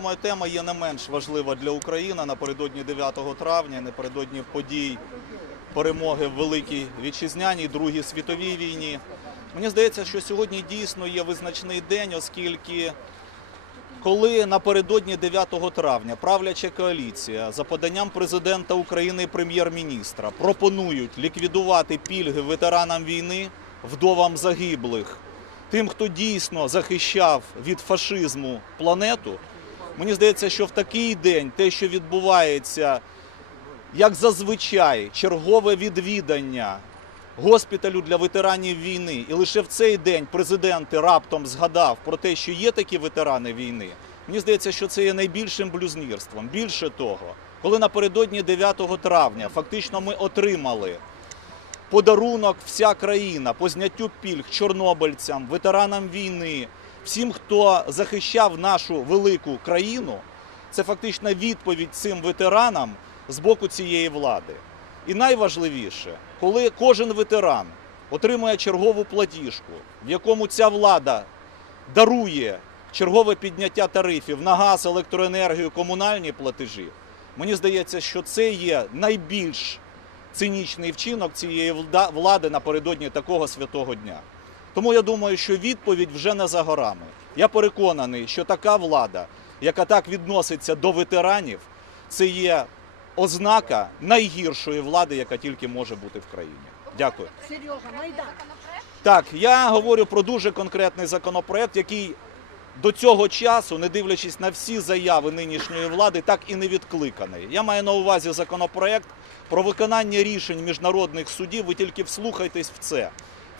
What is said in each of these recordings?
думаю, тема є не менш важлива для України напередодні 9 травня, напередодні подій перемоги в Великій Вітчизняній, Другій світовій війні. Мені здається, що сьогодні дійсно є визначний день, оскільки коли напередодні 9 травня правляча коаліція за поданням президента України і прем'єр-міністра пропонують ліквідувати пільги ветеранам війни, вдовам загиблих, тим, хто дійсно захищав від фашизму планету, мені здається, що в такий день те, що відбувається, як зазвичай, чергове відвідання госпіталю для ветеранів війни, і лише в цей день президент раптом згадав про те, що є такі ветерани війни. Мені здається, що це є найбільшим блюзнірством. Більше того, коли напередодні 9 травня фактично ми отримали подарунок вся країна по зняттю пільг чорнобильцям, ветеранам війни, всім, хто захищав нашу велику країну, це фактично відповідь цим ветеранам з боку цієї влади. І найважливіше, коли кожен ветеран отримує чергову платіжку, в якому ця влада дарує чергове підняття тарифів на газ, електроенергію, комунальні платежі, мені здається, що це є найбільш цинічний вчинок цієї влади напередодні такого святого дня. Тому я думаю, що відповідь вже не за горами. Я переконаний, що така влада, яка так відноситься до ветеранів, це є ознака найгіршої влади, яка тільки може бути в країні. Дякую. Сережа, Майдан. Так, я говорю про дуже конкретний законопроект, який до цього часу, не дивлячись на всі заяви нинішньої влади, так і не відкликаний. Я маю на увазі законопроект про виконання рішень міжнародних судів. Ви тільки вслухайтесь в це.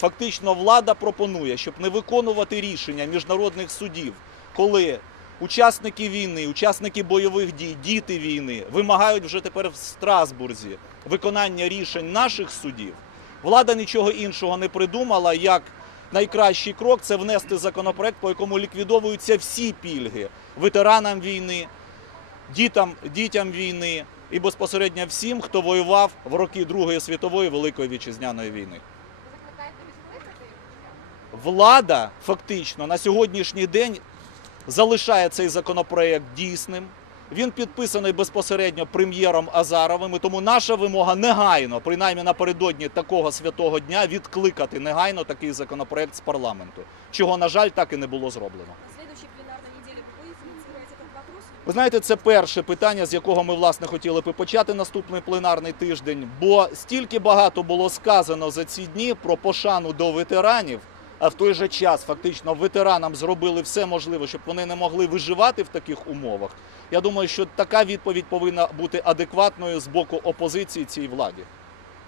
Фактично, влада пропонує, щоб не виконувати рішення міжнародних судів, коли учасники війни, учасники бойових дій, діти війни вимагають вже тепер в Страсбурзі виконання рішень наших судів. Влада нічого іншого не придумала, як найкращий крок це внести законопроект, по якому ліквідовуються всі пільги ветеранам війни, дітям, дітям війни і безпосередньо всім, хто воював в роки Другої світової Великої вітчизняної війни. Влада фактично на сьогоднішній день залишає цей законопроект дійсним. Він підписаний безпосередньо прем'єром Азаровим. І тому наша вимога негайно, принаймні напередодні такого святого дня, відкликати негайно такий законопроект з парламенту, чого, на жаль, так і не було зроблено. Ви знаєте, це перше питання, з якого ми власне хотіли би почати наступний пленарний тиждень, бо стільки багато було сказано за ці дні про пошану до ветеранів. А в той же час фактично ветеранам зробили все можливе, щоб вони не могли виживати в таких умовах. Я думаю, що така відповідь повинна бути адекватною з боку опозиції цій владі.